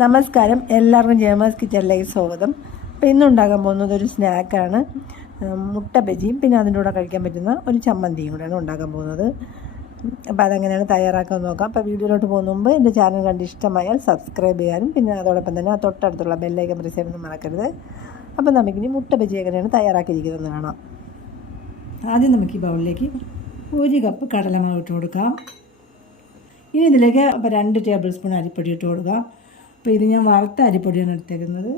നമസ്കാരം, എല്ലാവർക്കും ജയമാസ് കിച്ചണിലേക്ക് സ്വാഗതം. അപ്പോൾ ഇന്നുണ്ടാകാൻ പോകുന്നത് ഒരു സ്നാക്കാണ്. മുട്ട ബജിയും പിന്നെ അതിൻ്റെ കൂടെ കഴിക്കാൻ പറ്റുന്ന ഒരു ചമ്മന്തിയും കൂടെയാണ് ഉണ്ടാക്കാൻ പോകുന്നത്. അപ്പോൾ അതെങ്ങനെയാണ് തയ്യാറാക്കാൻ നോക്കാം. അപ്പോൾ വീഡിയോയിലോട്ട് പോകുന്ന മുമ്പ് എൻ്റെ ചാനൽ കണ്ട് ഇഷ്ടമായാൽ സബ്സ്ക്രൈബ് ചെയ്യാനും പിന്നെ അതോടൊപ്പം തന്നെ തൊട്ടടുത്തുള്ള ബെല്ലൈക്കൻ പ്രസ് ചെയ്യാനൊന്നും മറക്കരുത്. അപ്പോൾ നമുക്കിനി മുട്ട ബജി എങ്ങനെയാണ് തയ്യാറാക്കിയിരിക്കുന്നതെന്ന് കാണാം. ആദ്യം നമുക്ക് ഈ ബൗളിലേക്ക് 1 കപ്പ് കടലമാവ് ഇട്ട് കൊടുക്കാം. ഇനി ഇതിലേക്ക് 2 ടേബിൾ സ്പൂൺ അരിപ്പൊടി ഇട്ട് കൊടുക്കാം. അപ്പോൾ ഇത് ഞാൻ വറുത്ത അരിപ്പൊടിയാണ് എടുത്തേക്കുന്നത്.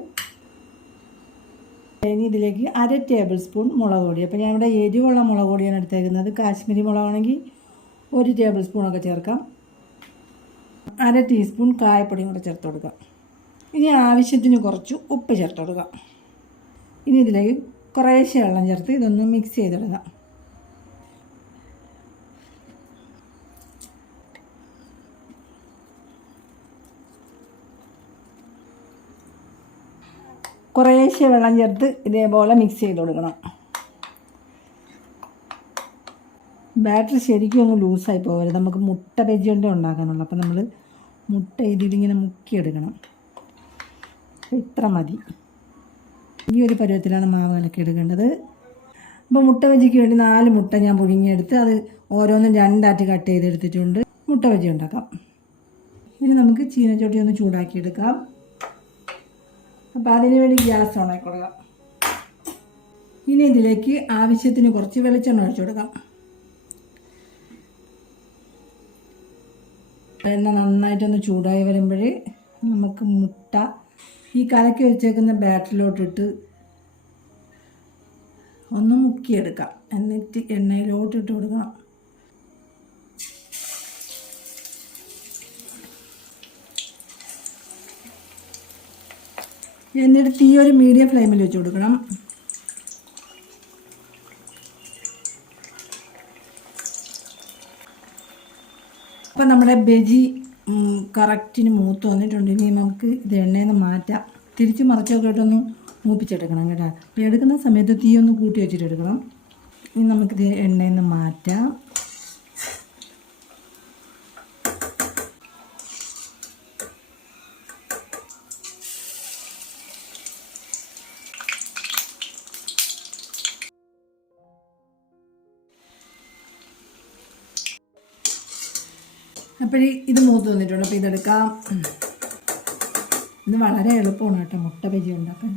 ഇനി ഇതിലേക്ക് 1/2 ടേബിൾ സ്പൂൺ മുളക് പൊടി. അപ്പോൾ ഞാൻ ഇവിടെ എരിവുള്ള മുളക് പൊടിയാണ് എടുത്തേക്കുന്നത്. കാശ്മീരി മുളകാണെങ്കിൽ 1 ടേബിൾ സ്പൂണൊക്കെ ചേർക്കാം. 1/2 ടീസ്പൂൺ കായപ്പൊടിയും കൂടെ ചേർത്ത് കൊടുക്കാം. ഇനി ആവശ്യത്തിന് കുറച്ച് ഉപ്പ് ചേർത്ത് കൊടുക്കാം. ഇനി ഇതിലേക്ക് കുറേശ്ശെ വെള്ളം ചേർത്ത് ഇതൊന്ന് മിക്സ് ചെയ്തെടുക്കാം. കുറേശ്ശെ വെള്ളം ചേർത്ത് ഇതേപോലെ മിക്സ് ചെയ്ത് കൊടുക്കണം. ബാറ്റർ ശരിക്കും ഒന്ന് ലൂസായി പോകരുത്. നമുക്ക് മുട്ട ബജി കൊണ്ട് ഉണ്ടാക്കാനുള്ളൂ. അപ്പോൾ നമ്മൾ മുട്ട ഇതിലിങ്ങനെ മുക്കിയെടുക്കണം. ഇത്ര മതി. ഈ ഒരു പരുവത്തിലാണ് മാവ് കലക്കി എടുക്കേണ്ടത്. അപ്പോൾ മുട്ട ബജിക്ക് വേണ്ടി 4 മുട്ട ഞാൻ പുഴുങ്ങിയെടുത്ത് അത് ഓരോന്നും 2 കട്ട് ചെയ്തെടുത്തിട്ടുണ്ട്. മുട്ട ബജി ഉണ്ടാക്കാം. ഇനി നമുക്ക് ചീനച്ചട്ടി ഒന്ന് ചൂടാക്കിയെടുക്കാം. അപ്പോൾ അതിന് വേണ്ടി ഗ്യാസ് ഓണാക്കി കൊടുക്കാം. ഇനി ഇതിലേക്ക് ആവശ്യത്തിന് കുറച്ച് വെളിച്ചെണ്ണ ഒഴിച്ചു കൊടുക്കാം. എണ്ണ നന്നായിട്ടൊന്ന് ചൂടായി വരുമ്പോൾ നമുക്ക് മുട്ട ഈ കലക്കി വെച്ചേക്കുന്ന ബാറ്ററിലോട്ടിട്ട് ഒന്ന് മുക്കിയെടുക്കാം. എന്നിട്ട് എണ്ണയിലോട്ടിട്ട് കൊടുക്കണം. എന്നിട്ട് തീ ഒരു മീഡിയം ഫ്ലെയിമിൽ വെച്ച് കൊടുക്കണം. അപ്പം നമ്മുടെ ബജി കറക്റ്റിന് മൂത്ത് വന്നിട്ടുണ്ട്. ഇനി നമുക്ക് ഇത് എണ്ണയിൽ നിന്ന് മാറ്റാം. തിരിച്ച് മറിച്ചൊക്കെ ഇട്ടൊന്ന് മൂപ്പിച്ചെടുക്കണം കേട്ടോ. അപ്പോൾ എടുക്കുന്ന സമയത്ത് തീ ഒന്ന് കൂട്ടി വെച്ചിട്ട് എടുക്കണം. ഇനി നമുക്കിത് എണ്ണയിൽ നിന്ന് മാറ്റാം. അപ്പോൾ ഇത് മൂത്ത് വന്നിട്ടുണ്ട്. അപ്പോൾ ഇതെടുക്കാം. ഇത് വളരെ എളുപ്പമാണ് കേട്ടോ മുട്ട ബജി ഉണ്ടാക്കാൻ.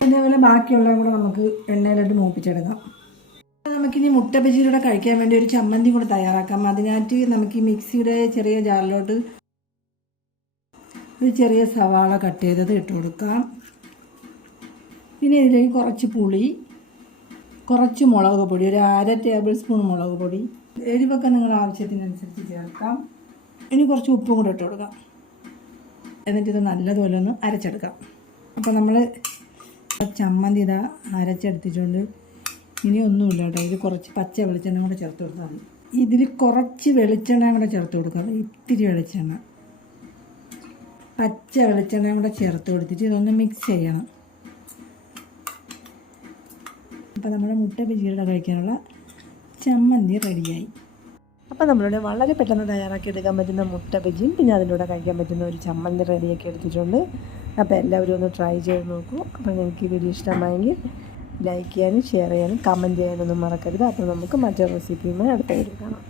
അതേപോലെ ബാക്കിയുള്ളതും കൂടെ നമുക്ക് എണ്ണയിലിട്ട് മൂപ്പിച്ചെടുക്കാം. നമുക്കിനി മുട്ട ബജിയിലൂടെ കഴിക്കാൻ വേണ്ടി ഒരു ചമ്മന്തി കൂടെ തയ്യാറാക്കാം. അതിനായിട്ട് നമുക്ക് ഈ മിക്സിയുടെ ചെറിയ ജാറിലോട്ട് ഒരു ചെറിയ സവാള കട്ട് ചെയ്തത് ഇട്ട് കൊടുക്കാം. പിന്നെ ഇതിലേക്ക് കുറച്ച് പുളി, കുറച്ച് മുളക് പൊടി, ഒരു 1/2 ടേബിൾ സ്പൂൺ മുളക് പൊടി, എരിവൊക്കെ നിങ്ങൾ ആവശ്യത്തിനനുസരിച്ച് ചേർക്കാം. ഇനി കുറച്ച് ഉപ്പും കൂടെ ഇട്ട് കൊടുക്കാം. എന്നിട്ടിത് നല്ലതുപോലെ ഒന്ന് അരച്ചെടുക്കാം. അപ്പോൾ നമ്മൾ ചമ്മന്തി ഇതാ അരച്ചെടുത്തിട്ടുണ്ട്. ഇനി ഒന്നുമില്ല കേട്ടോ. ഇത് കുറച്ച് പച്ച വെളിച്ചെണ്ണ കൂടെ ചേർത്ത് കൊടുത്താൽ മതി. ഇതിൽ കുറച്ച് വെളിച്ചെണ്ണ കൂടെ ചേർത്ത് കൊടുക്കാം. ഇത്തിരി വെളിച്ചെണ്ണ, പച്ച വെളിച്ചെണ്ണ കൂടെ ചേർത്ത് കൊടുത്തിട്ട് ഇതൊന്ന് മിക്സ് ചെയ്യണം. അപ്പോൾ നമ്മുടെ മുട്ട ബജിയുടെ കഴിക്കാനുള്ള ചമ്മന്തി റെഡിയായി. അപ്പോൾ നമ്മളുടെ വളരെ പെട്ടെന്ന് തയ്യാറാക്കി എടുക്കാൻ പറ്റുന്ന മുട്ട ബജിയും പിന്നെ അതിലൂടെ കഴിക്കാൻ പറ്റുന്ന ഒരു ചമ്മന്തി റെഡിയാക്കി എടുത്തിട്ടുണ്ട്. അപ്പോൾ എല്ലാവരും ഒന്ന് ട്രൈ ചെയ്ത് നോക്കൂ. അപ്പോൾ നിങ്ങൾക്ക് ഈ വീഡിയോ ഇഷ്ടമായെങ്കിൽ ലൈക്ക് ചെയ്യാനും ഷെയർ ചെയ്യാനും കമൻറ്റ് ചെയ്യാനൊന്നും മറക്കരുത്. അപ്പോൾ നമുക്ക് മറ്റൊരു റെസിപ്പിയുമായി അടുത്ത വീഡിയോ കാണാം.